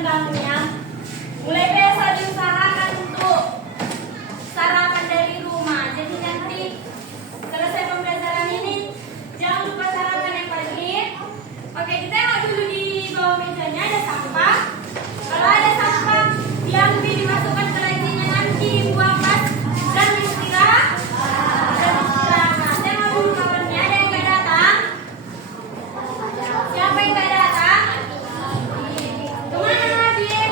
tentangnya. Mulai besok diusahakan untuk sarapan dari rumah. Jadi nanti selesai pembelajaran ini jangan lupa sarapan yang pagi. Oke, kita tengok dulu di bawah mejanya ada sampah. Kalau ada sampah diambil dimasukkan ke lacinya, nanti dibuang pas jam istirahat. Tengok dulu kawannya, ada yang nggak datang? Siapa yang nggak datang? Kemana Habib?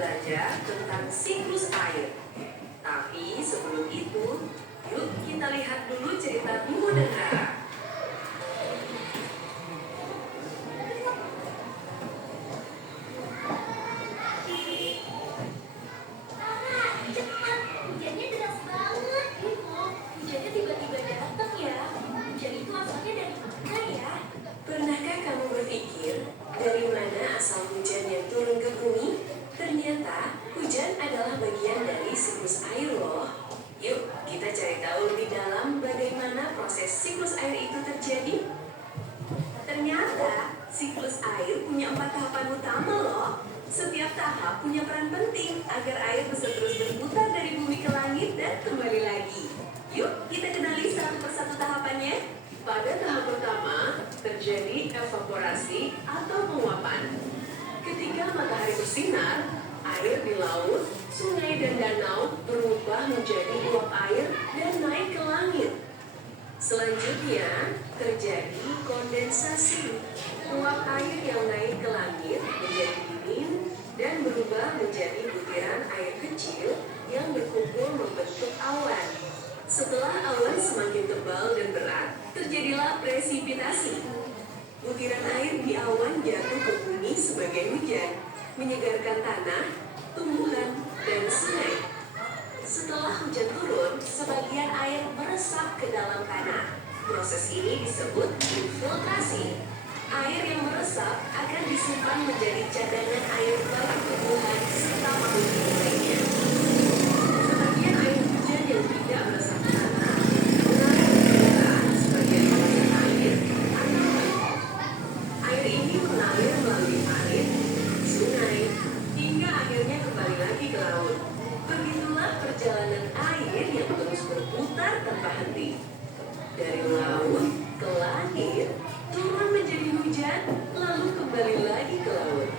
belajar tentang siklus air. Tapi sebelum itu, yuk kita lihat dulu cerita Bumbu dan Rara. Hujannya deras banget, Bimo. Hujannya tiba-tiba datang ya. Hujan itu asalnya dari mana ya? Pernahkah kamu berpikir dari mana asal hujan yang turun ke bumi? Ternyata hujan adalah bagian dari siklus air loh. Yuk kita cari tahu lebih dalam bagaimana proses siklus air itu terjadi. Ternyata siklus air punya 4 tahapan utama loh. Setiap tahap punya peran penting agar air bisa terus berputar dari bumi ke langit dan kembali lagi. Yuk kita kenali satu persatu tahapannya. Pada tahap pertama, terjadi evaporasi atau penguapan. Ketika matahari bersinar, air di laut, sungai dan danau berubah menjadi uap air dan naik ke langit. Selanjutnya, terjadi kondensasi. Uap air yang naik ke langit menjadi dingin dan berubah menjadi butiran air kecil yang berkumpul membentuk awan. Setelah awan semakin tebal dan berat, terjadilah presipitasi. Butiran air di awan jatuh ke bumi sebagai hujan, menyegarkan tanah, tumbuhan, dan sungai. Setelah hujan turun, sebagian air meresap ke dalam tanah. Proses ini disebut infiltrasi. Air yang meresap akan disimpan menjadi cadangan air bagi tumbuhan serta makhluk hidup lainnya. Sebagian air hujan yang tidak meresap ke tanah mengalir ke udara sebagai balasan air atau rainfall. Air ini mengalir melalui parit, sungai, hingga akhirnya kembali lagi ke laut. Begitulah perjalanan air yang terus berputar tanpa henti. Dari laut ke langit, turun menjadi hujan, lalu kembali lagi ke laut.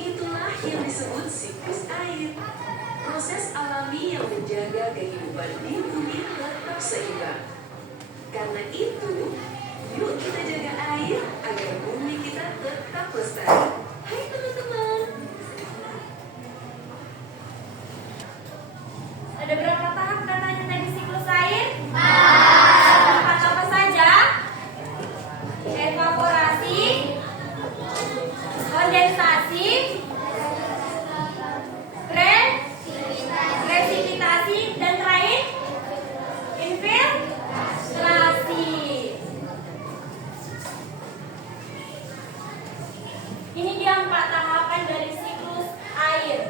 Itulah yang disebut siklus air. Proses alami yang menjaga kehidupan di bumi tetap seimbang. Karena itu, yuk kita jaga air agar bumi kita tetap lestari. Hai teman-teman. Ada berapa tahap katanya tadi siklus air? Empat apa saja? Evaporasi, kondensasi, presipitasi, dan terakhir infiltrasi. Ini dia 4 tahapan dari siklus air.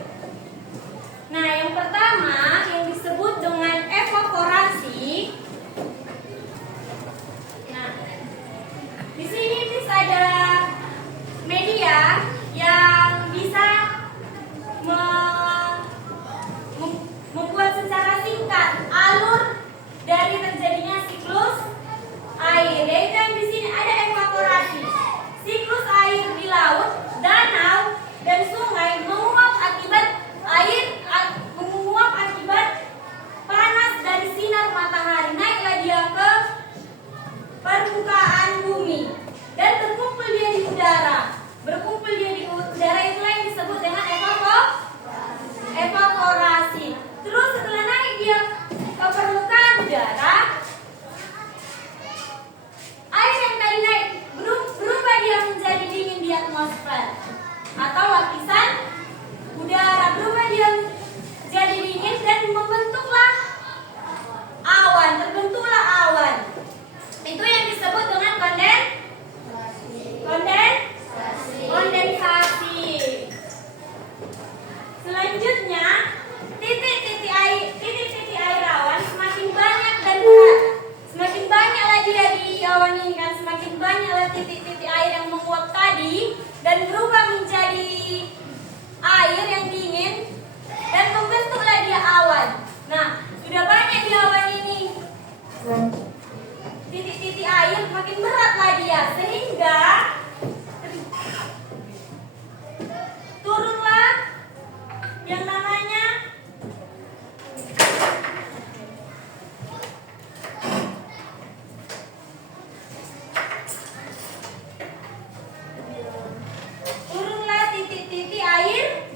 Nah, yang pertama yang disebut dengan evaporasi. Nah, di sini bisa ada media yang bisa membuat secara singkat alur dari terjadinya siklus air. Yaitu yang di sini ada evaporasi. Siklus air di laut, danau, dan sungai menguap akibat panas dari sinar matahari. Naiklah dia ke permukaan bumi dan berkumpul dia di udara. Berkumpul dia di udara, itulah yang disebut dengan evaporasi. Terus setelah naik dia ke permukaan udara, air yang tadi naik berubah dia menjadi dingin di atmosfer atau lapisan udara. Berubah dia jadi dingin dan membentuklah awan. Terbentuklah awan. Itu yang disebut dengan kondensasi. Selanjutnya, titik-titik air awan semakin banyak dan berat. Semakin banyaklah dia di awan ini kan, semakin banyaklah titik-titik air yang menguap tadi dan berubah menjadi air yang dingin dan membentuklah dia awan. Nah, sudah banyak di awan ini titik-titik air, makin beratlah dia sehingga turunlah yang namanya titik-titik air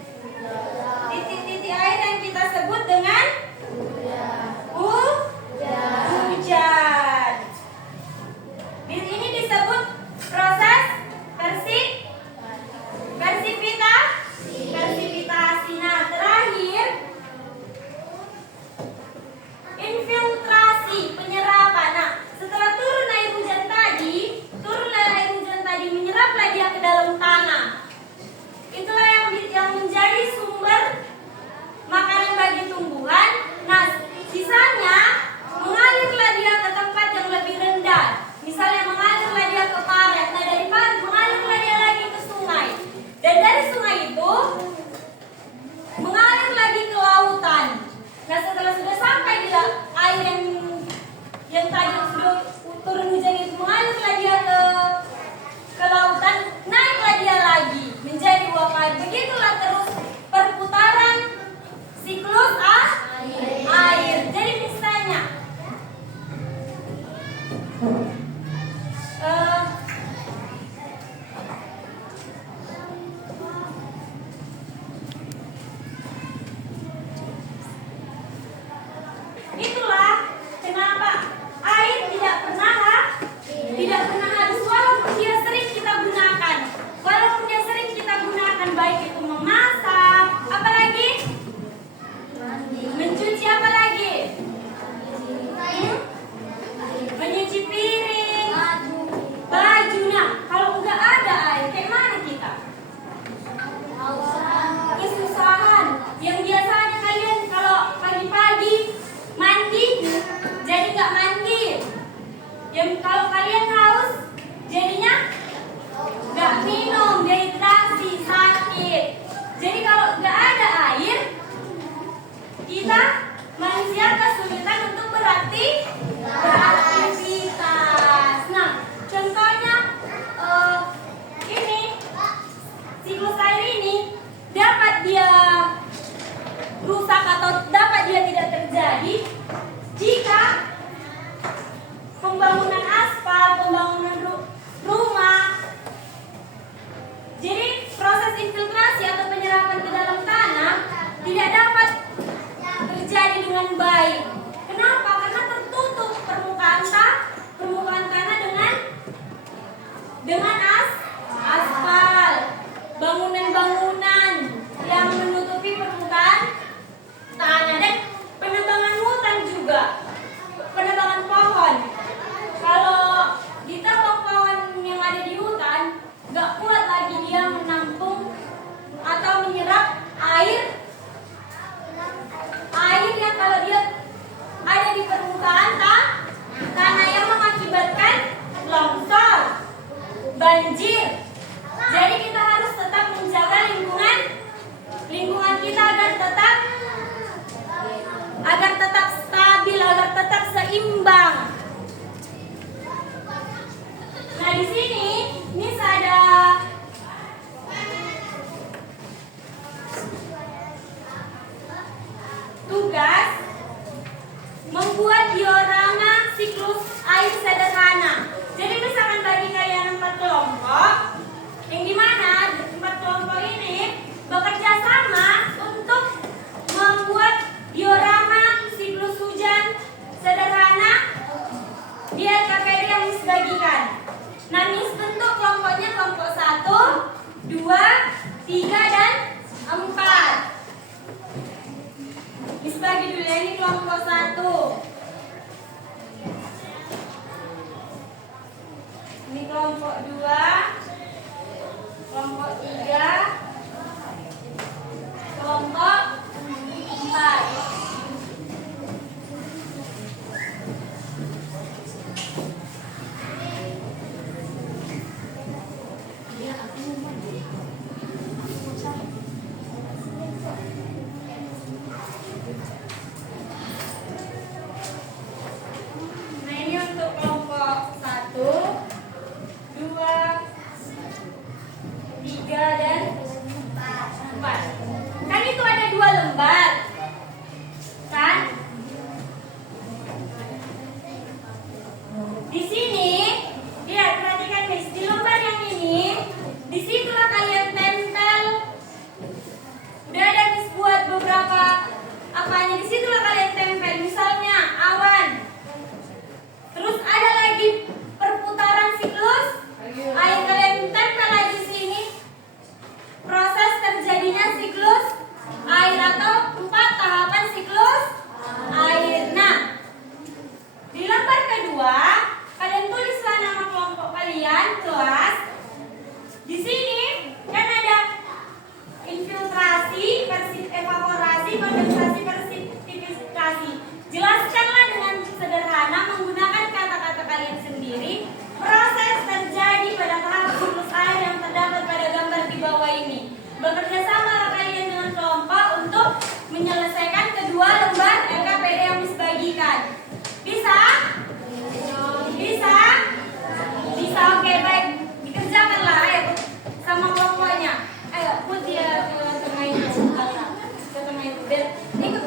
kita manusia kesulitan untuk beraktivitas. Nah, contohnya ini siklus air ini dapat dia rusak atau dapat dia tidak terjadi jika pembangunan aspal, pembangunan rumah. Jadi proses infiltrasi atau penyerapan ke dalam tanah tidak dapat terjadi dengan baik. Kenapa? Karena tertutup permukaan tanah dengan aspal, bangunan-bangunan yang menutupi permukaan tanah, dan penebangan hutan juga, penebangan pohon. Kalau ditebang pohon yang ada di hutan, nggak kuat lagi dia menampung atau menyerap air yang kalau dia ada di permukaan tanah yang mengakibatkan longsor, banjir. Jadi kita harus tetap menjaga lingkungan kita agar tetap stabil, agar tetap seimbang. Nah, di sini ada tugas membuat diorama siklus air sederhana. Jadi misalkan bagi kalian 4 kelompok, yang dimana 4 kelompok ini bekerja sama untuk membuat diorama siklus hujan sederhana di LKPD yang Miss bagikan. Nah, Miss bentuk kelompoknya kelompok 1, 2, 3, dan 4. Miss bagi dulu ya, ini kelompok 1. Ini kelompok 2, kelompok 3, kelompok 4. Nah, ini untuk kelompok 1, 2, 3, dan 4. Kan itu ada 2 lembar, kan? Di sini, lihat, perhatikan Miss, di lembar yang ini, disitulah kalian tempel. Udah ada Miss buat beberapa apanya, disitulah kalian tempel. Misalnya awan. Terus ada lagi perputaran siklus air, kalian tempel lagi di sini. Proses terjadinya siklus air atau 4 tahapan siklus air. Nah, di lembar kedua kalian tulislah nama kelompok kalian, kelas. Di sini kan ada infiltrasi, evaporasi, kondensasi, presipifikasi. Jelaskanlah dengan sederhana menggunakan kata-kata kalian sendiri proses terjadi pada tahap siklus air yang terdapat pada gambar di bawah ini. Bekerja sama kalian dengan kelompok untuk menyelesaikan kedua lembar LKPD yang Miss bagikan. Bisa? Bisa? Bisa, oke, baik. Dikerjakanlah, ayo sama kelompoknya. Ayo, put dia ke tengah itu. Ke tengah itu. Ikut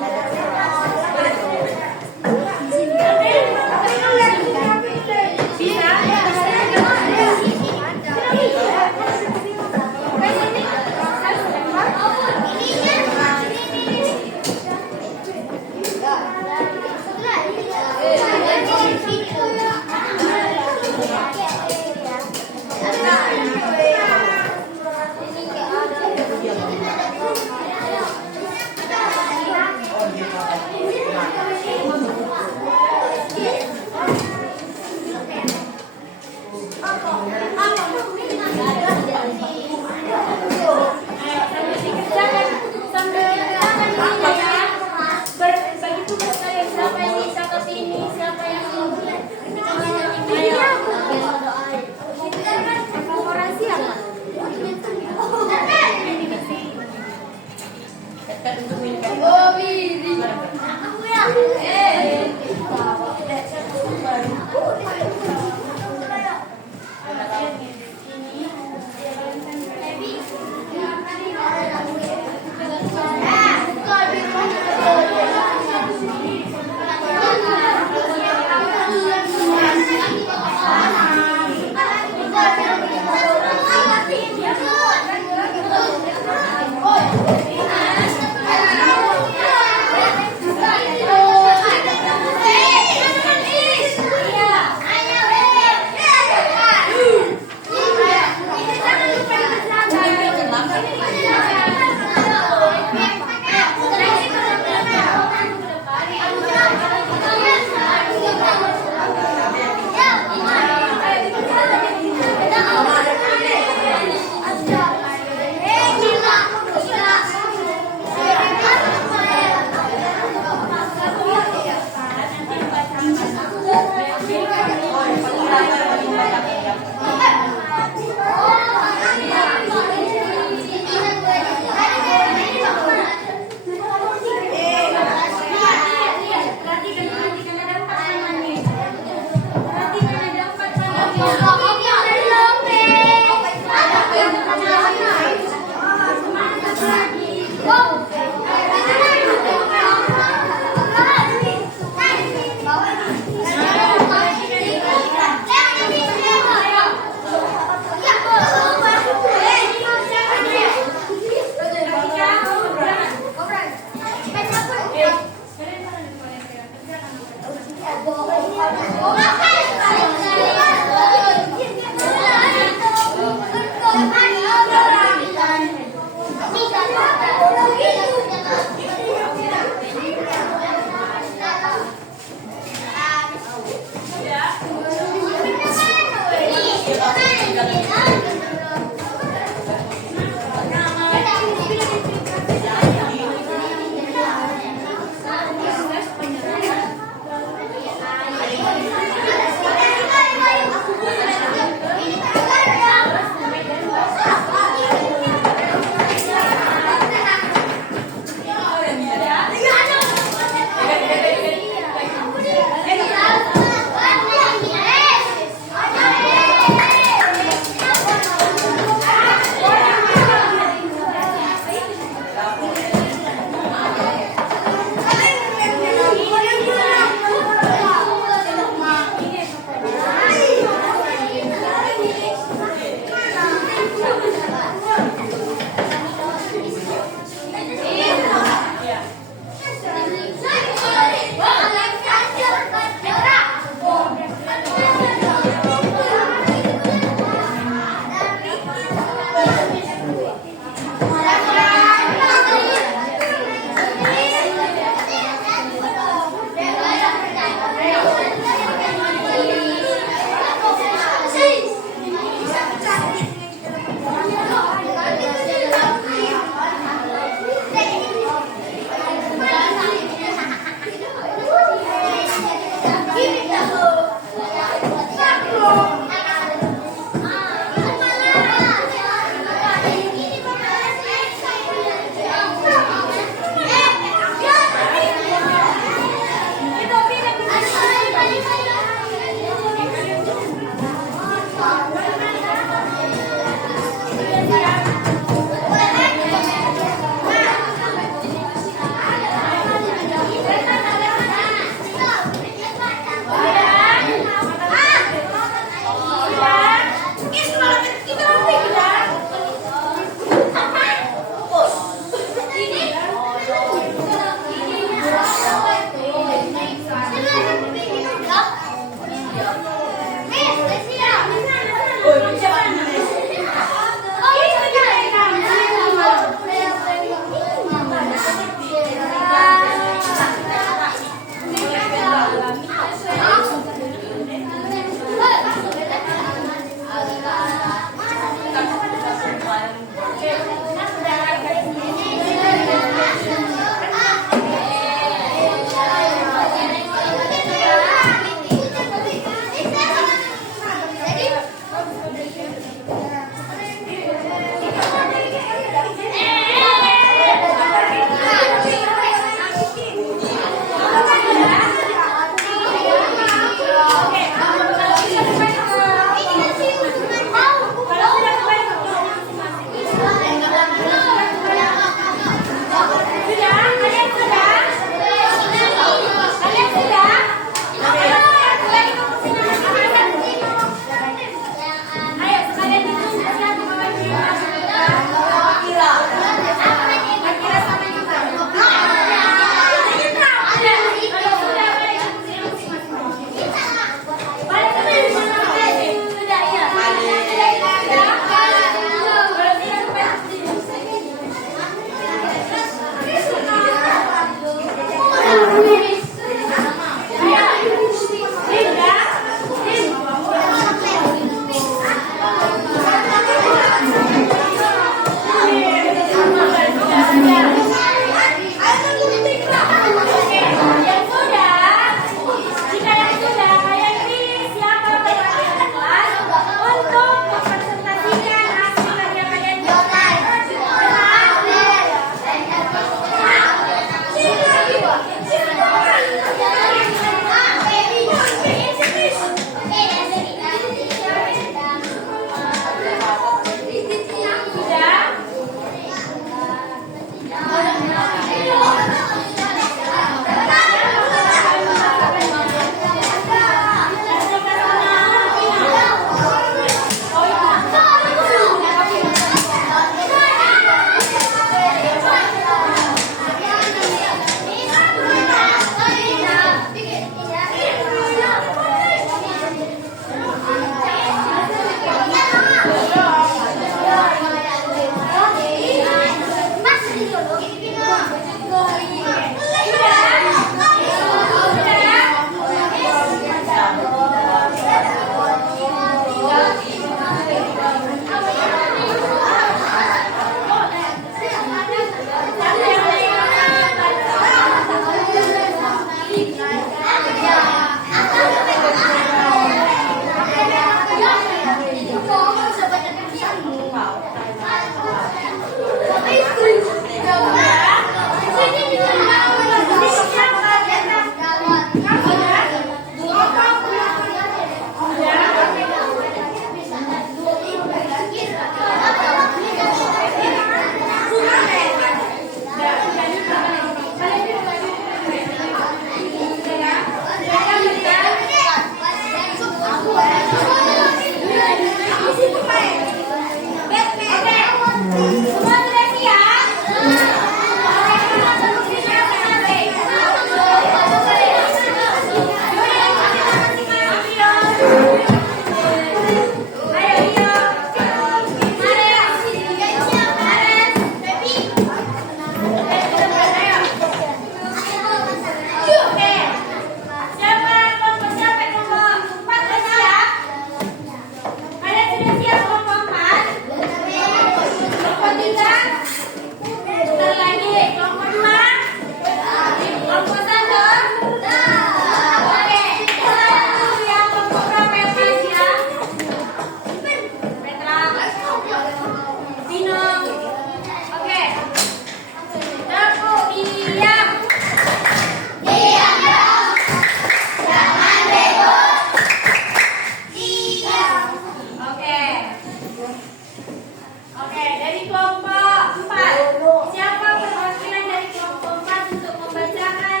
Oke, dari kelompok 4. Siapa perwakilan dari kelompok 4 untuk membacakan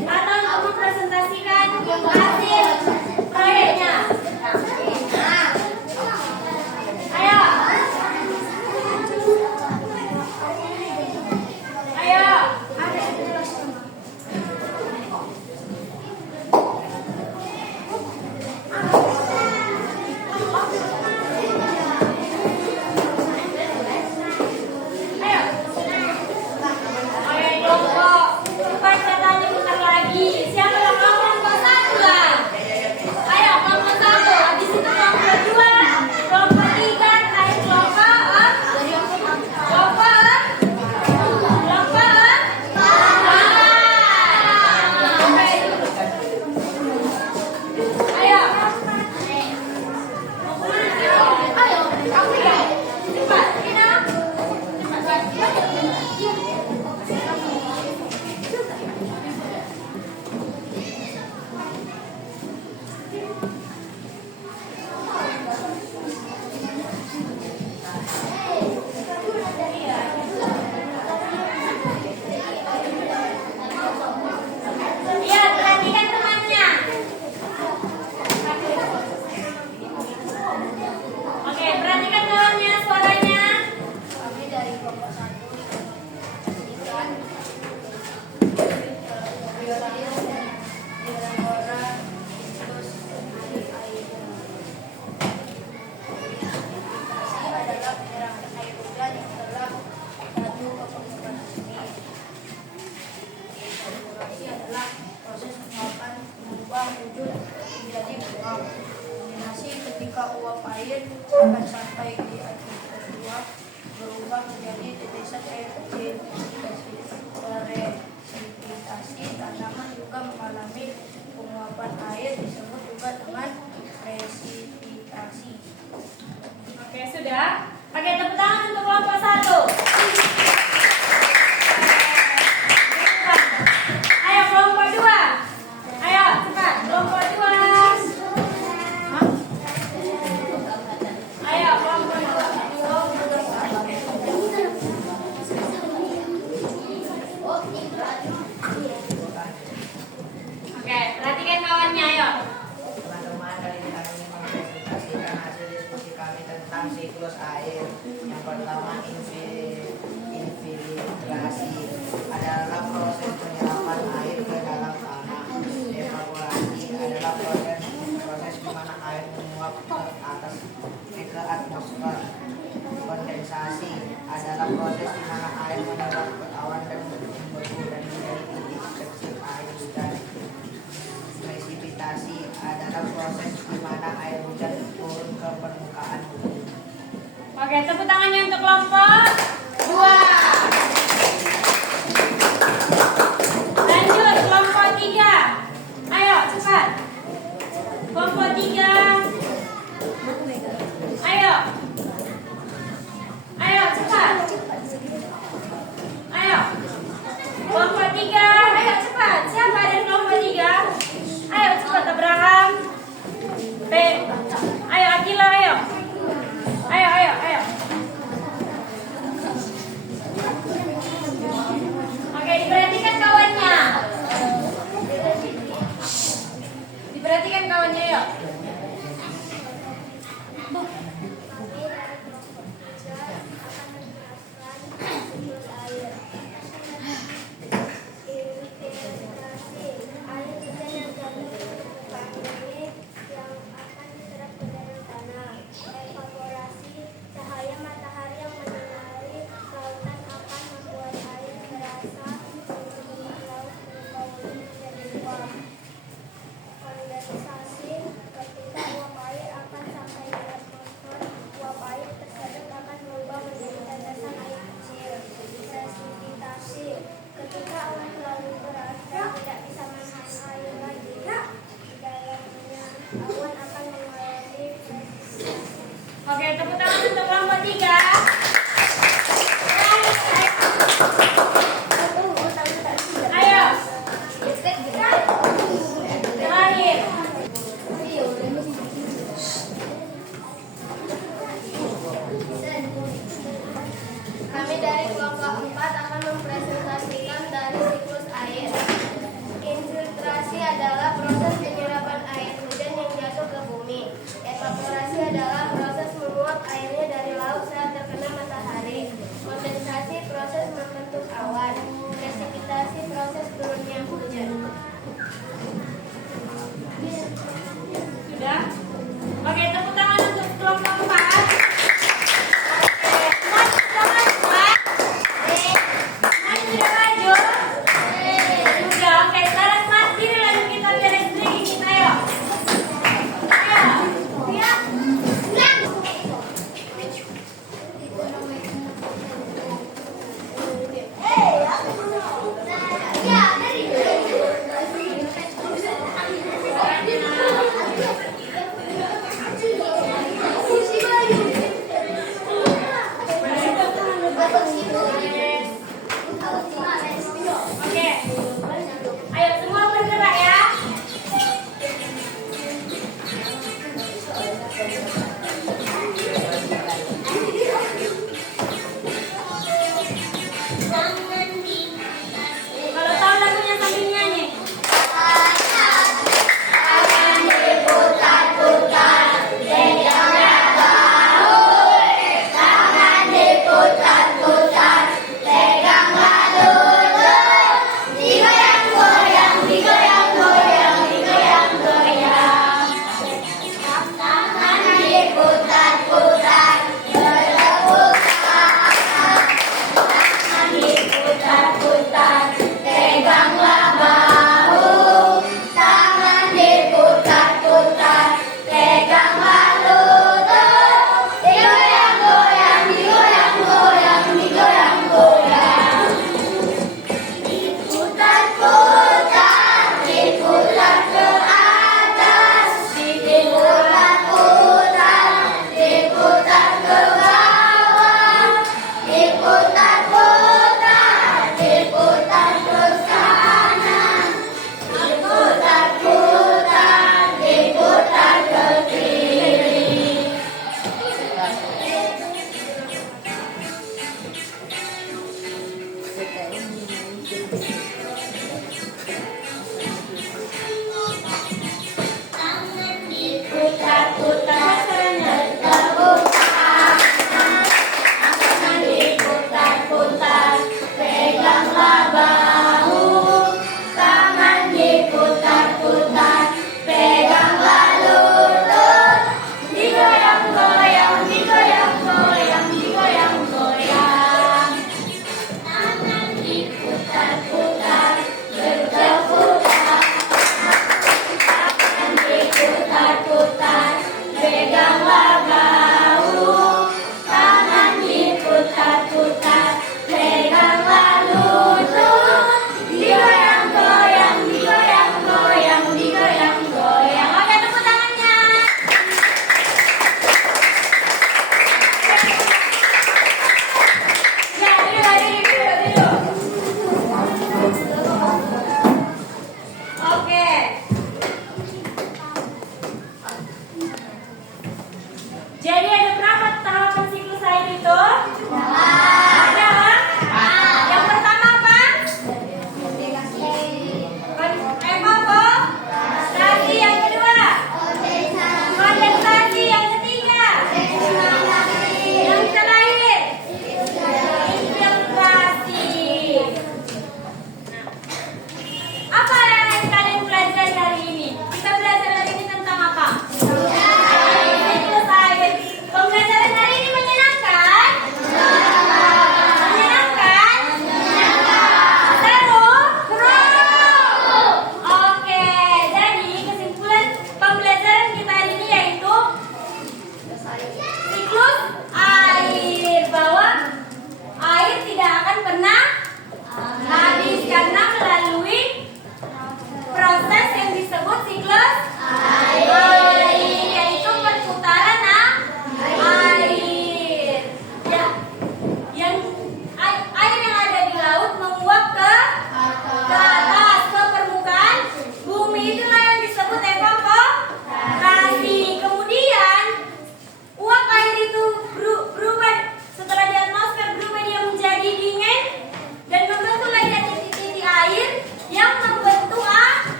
atau untuk mempresentasikan hasil proyeknya? Ayo. Ayo. Ketika uap air akan sampai di akhir uap berubah menjadi tetesan air kecil. Presipitasi tanaman juga mengalami penguapan air disebut juga dengan presipitasi. Oke, sudah. Pakai tepuk tangan untuk kelompok 1. Ayo kelompok 2. Ayo cepat kelompok 2. Ayo kelompok 2. Oke, perhatikan kawannya, ayo. Teman-teman, kali ini kami mempresentasikan hasil diskusi kami tentang siklus air. Yang pertama, infiltrasi adalah proses penyerapan air ke dalam tanah. Evaporasi adalah proses di mana air menguap ke atas ke atmosfer. Kondensasi adalah proses di mana air menyerap ke awan dan membeku dan menjadi titik kecil air hujan. Presipitasi adalah proses di mana air hujan turun ke permukaan bumi. Oke, tepuk tangannya untuk kelompok 2. Lanjut kelompok 3. Ayo cepat. Kelompok 3. Ayo. Ayo cepat. Ayo. Kelompok 3. Ayo cepat. Siapa dari kelompok 3? Ayo cepat Abraham. Ayo Akila, ayo. Ayo. Kami dari kelompok 4 akan mempresentasikan dari siklus air. Infiltrasi adalah